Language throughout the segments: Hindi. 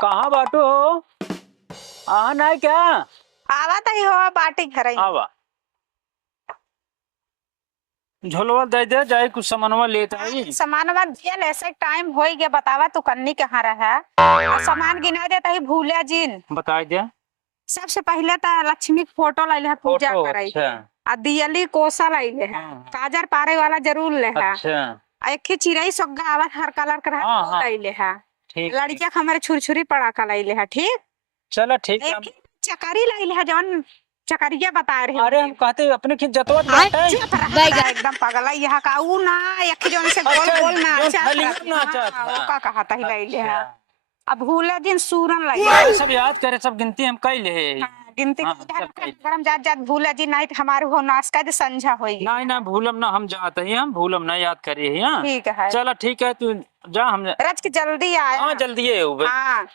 कहाँ बाटो हो? आना है क्या? आवा तही हो बाटी घर आवा झोलवा दे दे जाए कुछ सामानवा लेता है। सामान मत दियल ऐसे टाइम हो गया बतावा तू कन्नी कहाँ रहा और सामान गिना दे तही भूले जिन। बता दे। सबसे पहले तो लक्ष्मी के फोटो लाइले है पूजा फोटो कराई अच्छा। आ दियली कोसा लाइले है हाँ। काजर पारे वाला जरूर ले है अच्छा आ एक चिरई सोग्गा आवत हर कलर का हाँ, हाँ। लाइले है ठीक लड़किया के हमारे छुरछुरी पड़ाका लाइले है ठीक। चलो ठीक है। एक चकारी लाइले है जवन चकरिया बता रहे अरे हम कहते अपने की जतवा बाटे। चुप रहा एकदम पगला यहाँ का ऊ ना एक जवन से गोल अच्छा, गोल ना जौन अच्छा थाली में नाचत हाँ, है। वो का कहा था लाइले है अच्छा। अब भूले दिन सूरन ये लाइले सब याद करे सब गिनती हम कैले है। गिनती हाँ, कर सब कैले। गरम जात जात भूले जी नहीं तो हमारे हो नाश्ता दे संझा होई नहीं ना भूलम ना हम जाते हैं हम भूलम ना याद करिए हैं हाँ? ठीक है चलो ठीक है तू जा हम। रच के जल्दी आया हाँ जल्दी है भाई। हाँ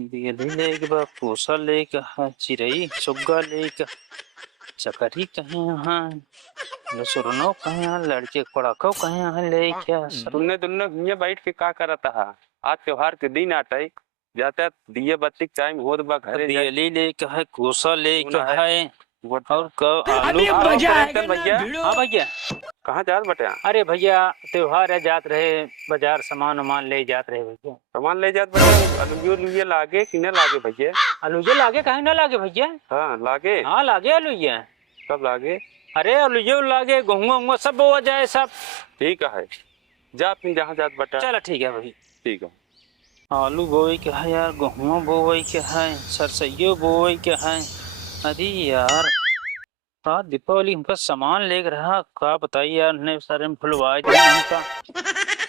दियली लेके बा कोसा लेके हाँ चिरई सुग्गा लेके चकरी कहीं हाँ लसुरनो कहीं हाँ लड़के पड़ाको कहीं हाँ लेके तुमने दोनों हियां बैठ के का करता है? आज त्योहार के दिन आता है जाता दिए बत्ती टाइम होत बा घरे जाए। दियली लेके है कोसा लेके सुना है और आलू अभी मजा आएगा ना भैया। हाँ भैया कहाँ जात बटे? अरे भैया त्योहार है जात रहे बाजार सामान वामान ले जात रहे भैया। सामान ले जात बटे अलुइयो लुइयो लागे कि न लागे भैया? अलूजे लागे कहीं ना लागे भैया। हाँ लागे। हाँ लागे अलूजे। सब लागे। अरे अलूजे लागे गेहूं उहुआ सब बोआ जाए सब। ठीक है जा तुम जहाँ जात बटा। चलो ठीक है भाई। ठीक है। आलू बोए के है यार गेहूं बोए के है सरसइयो बोए के है। अरे यार रात दीपावली हमका सामान ले रहा का बताइए यार ने सारे में भुलवाए दिए हमका।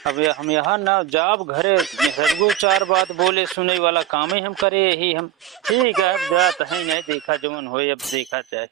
अब हम यहाँ ना जाब घरे मेहरगो चार बात बोले सुने वाला काम ही हम करे यही हम। ठीक है अब जात है नहीं देखा जमन हो अब देखा जाए।